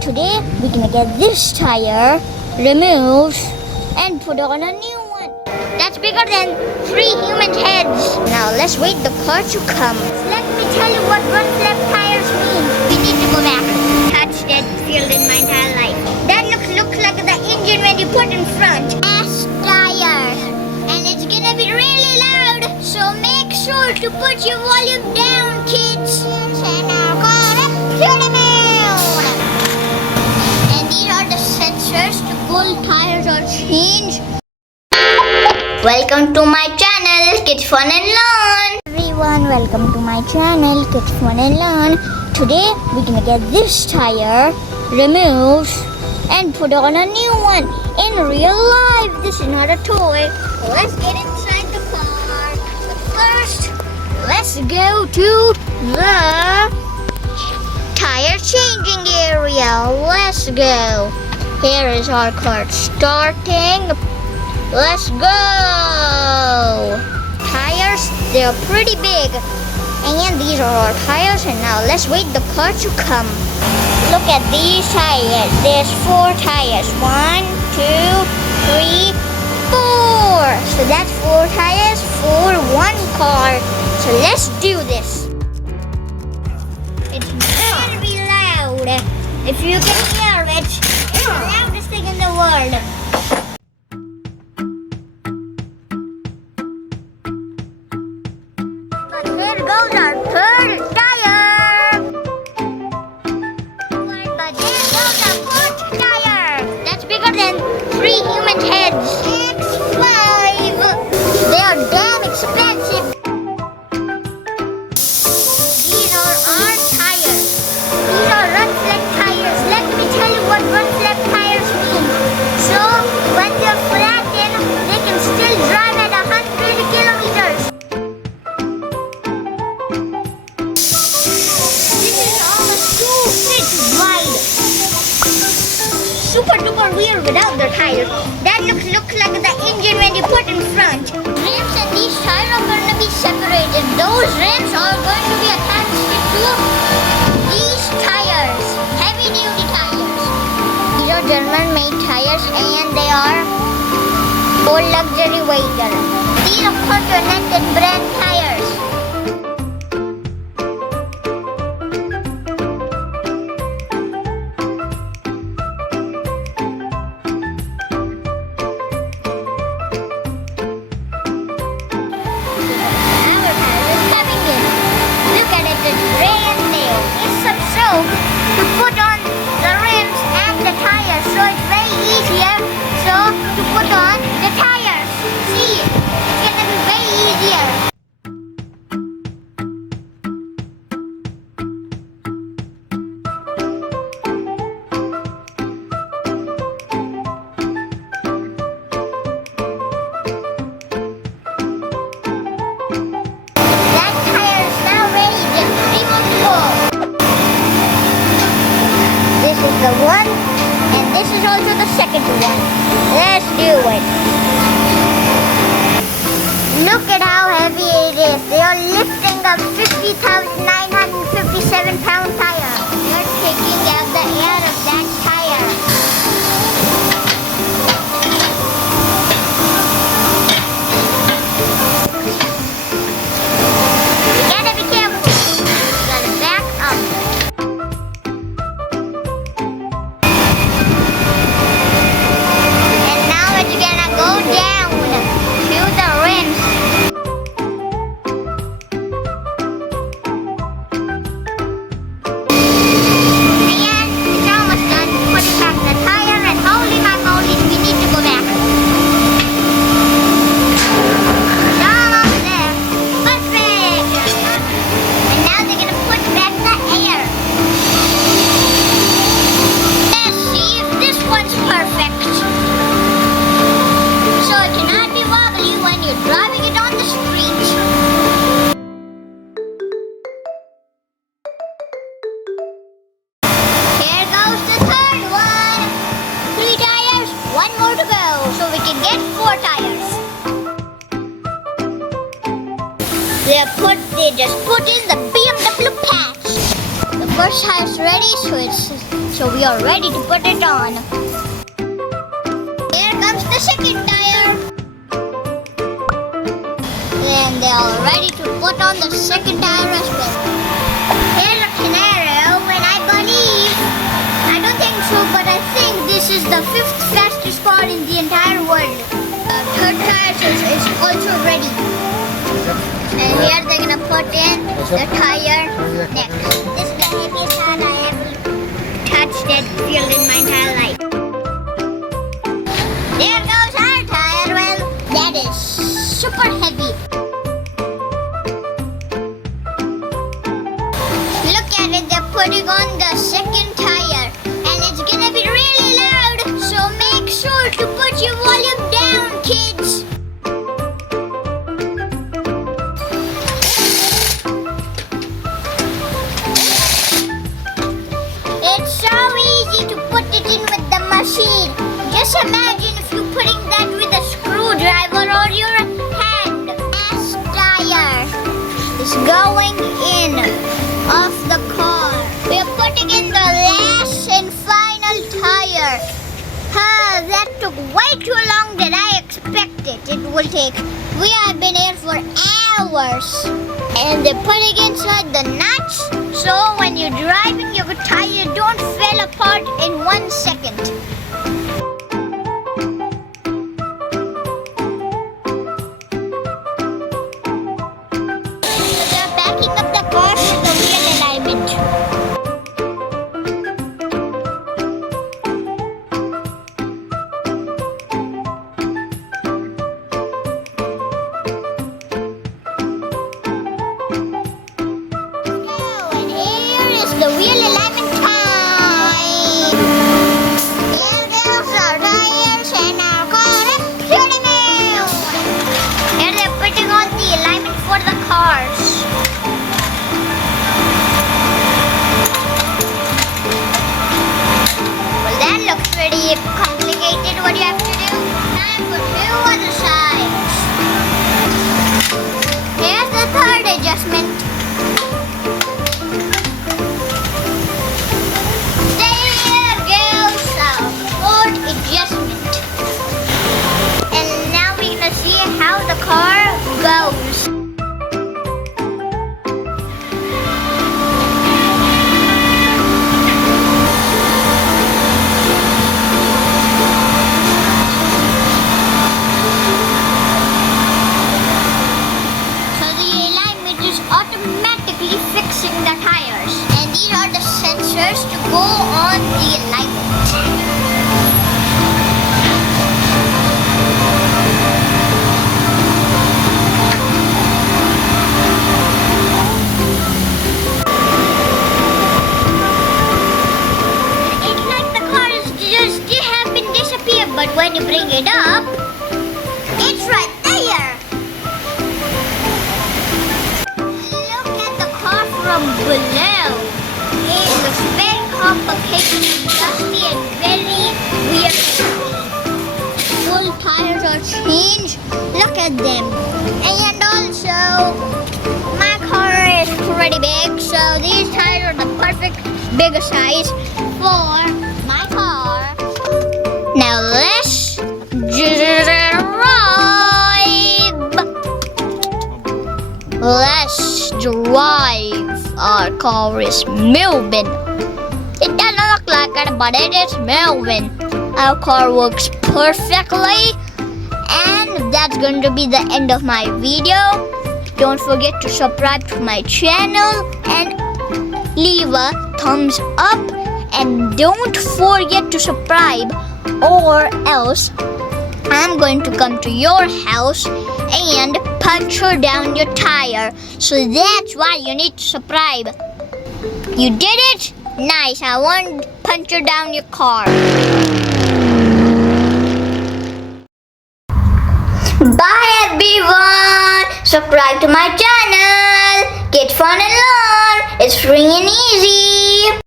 Today we're gonna get this tire removed and put on a new one. That's bigger than 3 human heads. Now let's wait the car to come. Let me tell you what run flat tires mean. We need to go back. Touch that field in my entire life. That looks like the engine when you put in front. Fast tire. And it's gonna be really loud. So make sure to put your volume down, kids. And our car up to the moon. And these are the sensors to pull tires or change. Welcome to my channel, Kids Fun and Learn. Everyone, welcome to my channel, Kids Fun and Learn. Today we're gonna get this tire removed and put on a new one in real life. This is not a toy. Let's get inside the car. But first, let's go to the tire changing area. Let's go. Here is our car starting. Let's go. Tires, they're pretty big. And these are our tires, and now let's wait the car to come. Look at these tires. There's 4 tires. 1, 2, 3, 4. So that's 4 tires for 1 car. So let's do this. It's very loud. If you can hear it, it's the loudest thing in the world. But here goes our third tire. But there goes our 4th tire. That's bigger than 3 human heads. X5. They are damn expensive. These are our tires. These are run flat tires. Let me tell you what run flat tires mean. So when they're flattened, they can still drive at 100 kilometers. This is almost 2 feet wide. Super duper weird without the tires. That looks like the engine when you put in front. Rims and these tires are going to be separated. Those rims are going to be attached to these tires. Heavy duty tires. These are German made tires and they are for luxury vehicle. These are Continental brand tires. To put on the rims and the tires, so it's very easier. So to put on the tires, see, it's gonna be way easier. That tire is now ready, just removable. This is the one, and this is also the second one. Let's do it. Look at how heavy it is. They are lifting a 50,957 pound tire. They're taking out the air of that tire. You gotta be careful. You gotta back up. Down to the rims. And it's almost done. Putting back the tire and holy moly, we need to go back. It's almost there. Perfect. And now they're gonna put back the air. Let's see if this one's perfect. So it cannot be wobbly when you're driving it on the street. Here goes the third one. 3 tires, 1 more to go. So we can get 4 tires. They just put in the BMW patch. The first tire's ready, so it's So we are ready to put it on. Here comes the second tire. And they are ready to put on the second tire as well. Here's a scenario when I believe, I don't think so, but I think this is the 5th fastest car in the entire world. Third tire is also ready. And here they're gonna put in the tire next. This is the heaviest tire I ever touched and filled in my entire life. There goes our tire. Well, that is super heavy. Look at it, they're putting on the second tire. And it's gonna be really loud. So make sure to put your volume down, kids. It's so easy to put it in with the machine. Just imagine if you're putting that with a screwdriver or your hand. Last tire is going in of the car. We are putting in the last and final tire. That took way too long than I expected it will take. We have been here for hours. And they're putting inside the nuts, so when you're driving your tire don't fall apart in 1 second. So they're backing up the car to the wheel alignment. The wheel alignment time! Here goes our tires and our car is to the moon! Here they're putting on the alignment for the cars. Well, that looks pretty complicated. What do you have to do? Time for 2 other sides. Here's the third adjustment. Adjustment. And now we're gonna see how the car goes. So the alignment is automatically fixing the tires. And these are the sensors to go on the alignment. But when you bring it up, it's right there. Look at the car from below. It looks very complicated, dusty, and very weird. Full tires are changed. Look at them. And also, my car is pretty big, so these tires are the perfect bigger size for my car. Now let's drive. Let's drive. Our car is moving. It doesn't look like it, but it is moving. Our car works perfectly. And that's going to be the end of my video. Don't forget to subscribe to my channel and leave a thumbs up. And don't forget to subscribe, or else I'm going to come to your house and puncture down your tire. So that's why you need to subscribe. You did it? Nice. I want to puncture down your car. Bye everyone. Subscribe to my channel. Get fun and learn. It's free and easy.